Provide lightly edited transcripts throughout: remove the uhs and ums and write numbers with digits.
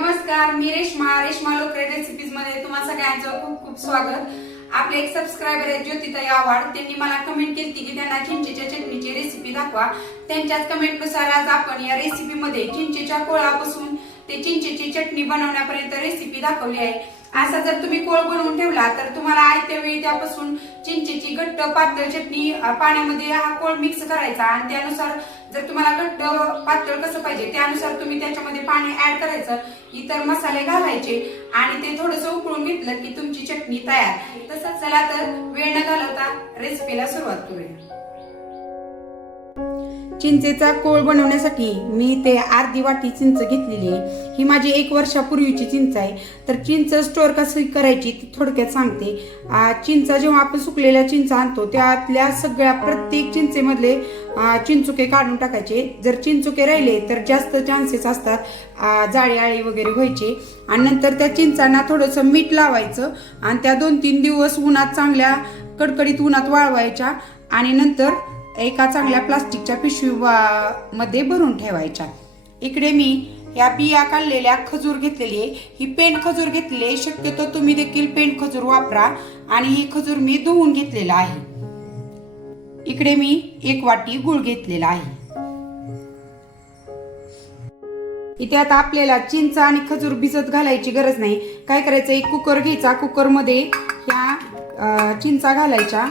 नमस्कार, मी रेश्मा लोकरे रेसिपीज मध्ये तुम्हा सगळ्यांचं खूप खूप स्वागत। आपले एक सबस्क्रायबर आहेत ज्योतिताई आव्हाड, त्यांनी मला कमेंट केली की त्यांना चिंचेच्या चटणीची रेसिपी दाखवा। त्यांच्याच कमेंटनुसार आज आपण या रेसिपी मध्ये चिंचेच्या कोळापासून ते चिंचेची चटणी बनवण्यापर्यंत रेसिपी दाखवली आहे। असा जर तुम्ही कोळ बनवून ठेवला तर तुम्हाला आयत्या वेळी त्यापासून चिंचेची घट्ट पातळ चटणी पाण्यामध्ये हा कोळ मिक्स करायचा आणि त्यानुसार जर तुम्हाला घट्ट पातळ कसं पाहिजे त्यानुसार तुम्ही त्याच्यामध्ये पाणी ऍड करायचं, इतर मसाले घालायचे आणि ते थोडंसं उकळून घेतलं की तुमची चटणी तयार। तसंच चला तर वेळ न घालवता रेसिपीला सुरुवात करूया। चिंचेचा कोळ बनवण्यासाठी मी ते अर्धी वाटी चिंच घेतलेली आहे। ही माझी 1 वर्षापूर्वीची चिंच आहे। तर चिंच स्टोर कशी करायची ती थोडक्यात सांगते। चिंचा जेव्हा आपण सुकलेल्या चिंच आणतो त्यातल्या सगळ्या प्रत्येक चिंचेमधले चिंचुके काढून टाकायचे। जर चिंचुके राहिले तर जास्त चान्सेस असतात जाळी आळी वगैरे व्हायचे। आणि नंतर त्या चिंचांना थोडंसं मीठ लावायचं आणि त्या 2-3 दिवस उन्हात चांगल्या कडकडीत उन्हात वाळवायच्या आणि नंतर एका चांगल्या प्लास्टिकच्या पिशवी मध्ये भरून ठेवायच्या। इकडे मी या बिया काढलेल्या खजूर घेतलेली आहे। ही पेंड खजूर घेतलेली आहे। शक्यतो तुम्ही देखील पेंड खजूर वापरा आणि ही खजूर मी धुवून घेतलेला आहे। इकडे मी 1 वाटी गूळ घेतलेला आहे। इथे आता आपल्याला चिंच आणि खजूर भिजत घालायची गरज नाही। काय करायचं, एक कुकर घ्यायचा, कुकर मध्ये ह्या चिंचा घालायच्या,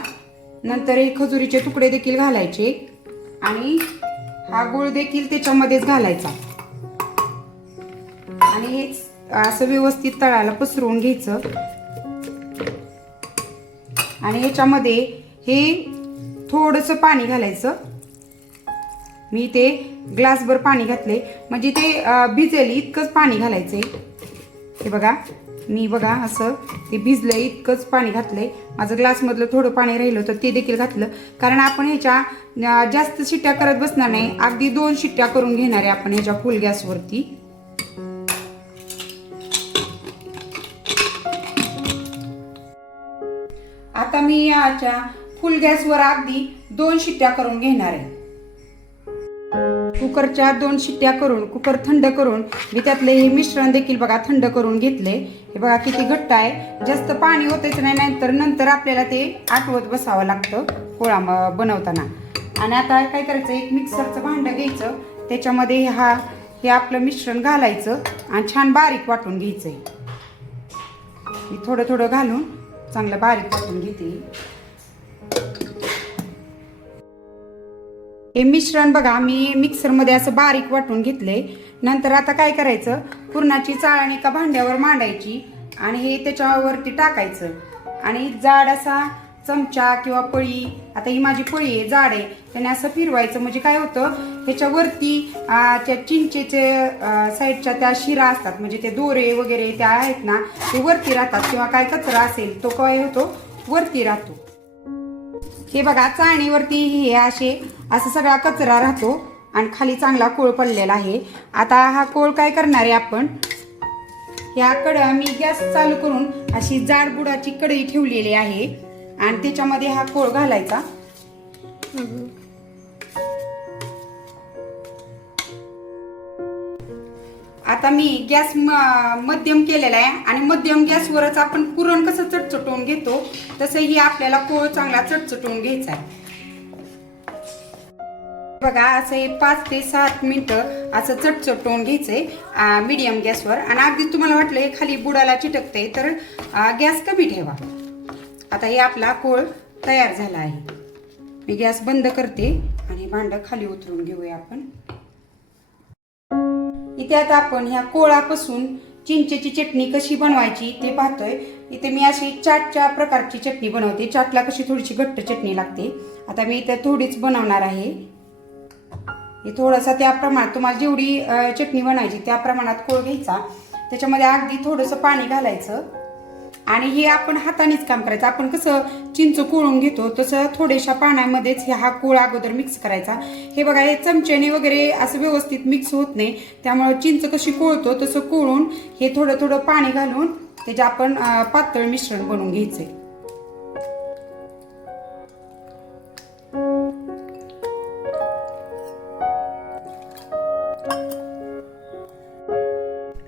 नंतर हे खजुरीचे तुकडे देखील घालायचे आणि हा गूळ देखील त्याच्यामध्येच घालायचा आणि हे असं व्यवस्थित तळाला पसरवून घ्यायचं। आणि ह्याच्यामध्ये हे थोडंसं पाणी घालायचं। मी ते ग्लासभर पाणी घातले म्हणजे ते भिजेल इतकंच पाणी घालायचंय। हे बघा, मी बघा असं ते भिजलंय इतकंच पाणी घातलंय। माझं ग्लासमधलं थोडं पाणी राहिलं होतं ते देखील घातलं, कारण आपण ह्याच्या जास्त शिट्ट्या करत बसणार नाही। अगदी 2 शिट्ट्या करून घेणार आहे आपण ह्याच्या फुल गॅसवरती। आता मी याच्या फुल गॅसवर अगदी 2 शिट्ट्या करून घेणार आहे। कुकरच्या 2 शिट्ट्या करून कुकर थंड करून मी त्यातले हे मिश्रण देखील बघा थंड करून घेतले। हे बघा किती घट्ट आहे, जास्त पाणी होतच नाही, नंतर आपल्याला ते आटवत बसावं लागतं पोळा बनवताना। आणि आता काय करायचं, एक मिक्सरचं भांडं घ्यायचं, त्याच्यामध्ये हे आपलं मिश्रण घालायचं आणि छान बारीक वाटून घ्यायचंय। मी थोडं थोडं घालून चांगलं बारीक वाटून घेते। हे मिश्रण बघा मी मिक्सरमध्ये असं बारीक वाटून घेतले। नंतर आता काय करायचं, पुरणाची चाळण एका भांड्यावर मांडायची आणि हे त्याच्यावरती टाकायचं आणि जाड असा चमचा किंवा पळी, आता ही माझी पळी आहे जाड आहे, त्याने असं फिरवायचं। म्हणजे काय होतं, ह्याच्यावरती त्या चिंचेचे साईडच्या त्या शिरा असतात, म्हणजे ते दोरे वगैरे त्या आहेत ना, ते वरती राहतात किंवा काय कचरा असेल तो काय होतो वरती राहतो। हे बघा चाळणीवरती हे असं सगळा कचरा राहतो आणि खाली चांगला कोळ पडलेला आहे। आता हा कोळ काय करणार आहे आपण, ह्याकडं मी गॅस चालू करून अशी जाड बुडाची कढई ठेवलेली आहे आणि त्याच्यामध्ये हा कोळ घालायचा। आता मी गॅस मध्यम केलेला आहे आणि मध्यम गॅसवरच आपण पुरण कसं चटचटवून घेतो तसंही आपल्याला कोळ चांगला चटचटवून घ्यायचा आहे। बघा असं 5 ते 7 मिनिटं असं चटचटवून घ्यायचंय मीडियम गॅसवर। आणि अगदी तुम्हाला वाटलं खाली बुडाला चिटकते तर गॅस कमी ठेवा। आता हे आपला कोळ तयार झाला आहे। मी गॅस बंद करते आणि भांडं खाली उतरून घेऊया आपण। इथे आता आपण ह्या कोळापासून चिंचेची चटणी कशी बनवायची ते पाहतोय। इथे मी अशी चाटच्या प्रकारची चटणी बनवते। चाटला कशी थोडीशी घट्ट चटणी लागते, आता मी इथे थोडीच बनवणार आहे। हे थोडासा त्या प्रमाणात तुम्हाला जेवढी चटणी बनायची त्या प्रमाणात कोळ घ्यायचा, त्याच्यामध्ये अगदी थोडंसं पाणी घालायचं आणि हे आपण हातानेच काम करायचं। आपण कसं चिंच कोळून घेतो तसं थोड्याशा पाण्यामध्येच हा कोळ अगोदर मिक्स करायचा। हे बघा हे चमच्याने वगैरे असं व्यवस्थित मिक्स होत नाही, त्यामुळे चिंच कशी कोळतो तसं कोळून हे थोडं थोडं पाणी घालून त्याचे आपण पातळ मिश्रण बनवून घ्यायचंय।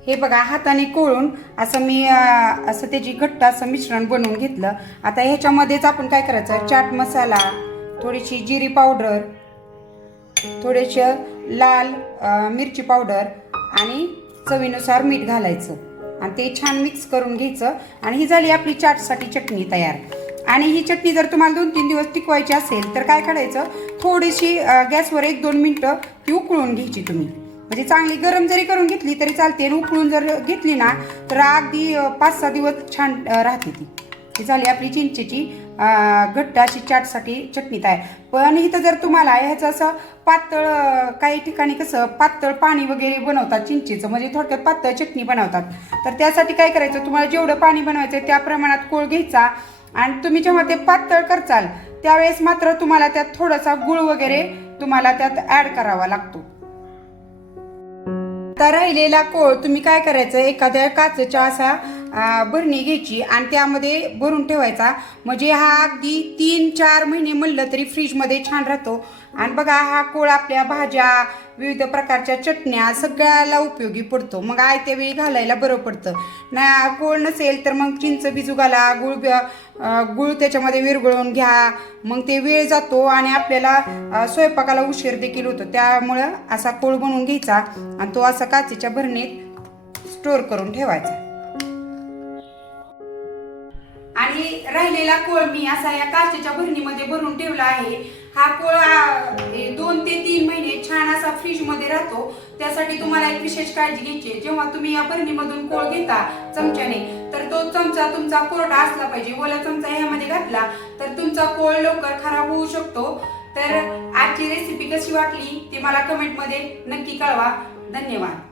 हे बघा हाताने कोळून असं मी असं त्याची घट्ट असं मिश्रण बनवून घेतलं. आता ह्याच्यामध्येच आपण काय करायचं, चाट मसाला, थोडीशी जिरी पावडर, थोडेसे लाल मिरची पावडर आणि चवीनुसार मीठ घालायचं आणि ते छान मिक्स करून घ्यायचं. आणि ही झाली आपली चाटसाठी चटणी तयार. आणि ही चटणी जर तुम्हाला 2-3 दिवस टिकवायची असेल तर काय करायचं, थोडीशी गॅसवर 1-2 मिनटं ती उकळून घ्यायची तुम्ही. म्हणजे चांगली गरम जरी करून घेतली तरी चालते. आणि उकळून जर घेतली ना तर अगदी 5-6 दिवस छान राहते ती. ही झाली आपली चिंचेची घट्ट अशी चाटसाठी चटणी तयार. पण इथं जर तुम्हाला ह्याचं असं पातळ, काही ठिकाणी कसं पातळ पाणी वगैरे बनवतात चिंचेचं, म्हणजे थोडक्यात पातळ चटणी बनवतात. तर त्यासाठी काय करायचं, तुम्हाला जेवढं पाणी बनवायचं त्या प्रमाणात कोळ घ्यायचा. आणि तुम्ही जेव्हा ते पातळ करचाल त्यावेळेस मात्र तुम्हाला त्यात थोडासा गुळ वगैरे तुम्हाला त्यात ऍड करावा लागतो. आता राहिलेला कोळ तुम्ही काय करायचं, एखाद्या काचेच्या असा भरणी घ्यायची आणि त्यामध्ये भरून ठेवायचा. म्हणजे हा अगदी 3-4 महिने म्हणलं तरी फ्रीजमध्ये छान राहतो. आणि बघा हा कोळ आपल्या भाज्या, विविध प्रकारच्या चटण्या सगळ्याला उपयोगी पडतो. मग आयत्या वेळी घालायला बरं पडतं ना. कोळ नसेल तर मग चिंच भिजू घाला, गुळ त्याच्यामध्ये विरघळून घ्या. मग ते वेळ जातो आणि आपल्याला स्वयंपाकाला उशीर देखील होतो. त्यामुळं असा कोळ बनवून घ्यायचा आणि तो असा काचेच्या भरणीत स्टोअर करून ठेवायचा. आणि राहिलेला कोळ मी असा या काचेच्या भरणीमध्ये भरून ठेवला आहे. हा कोळ 2 ते 3 महिने छान असा फ्रीज मध्ये राहतो. त्यासाठी तुम्हाला एक विशेष काळजी घ्यायची. जेव्हा तुम्ही या भरणीमधून कोळ घेता चमच्याने, तर तो चमचा तुमचा कोरडा असला पाहिजे. ओला चमचा ह्यामध्ये घातला तर तुमचा कोळ लवकर खराब होऊ शकतो. तर आजची रेसिपी कशी वाटली ते मला कमेंटमध्ये नक्की कळवा. धन्यवाद.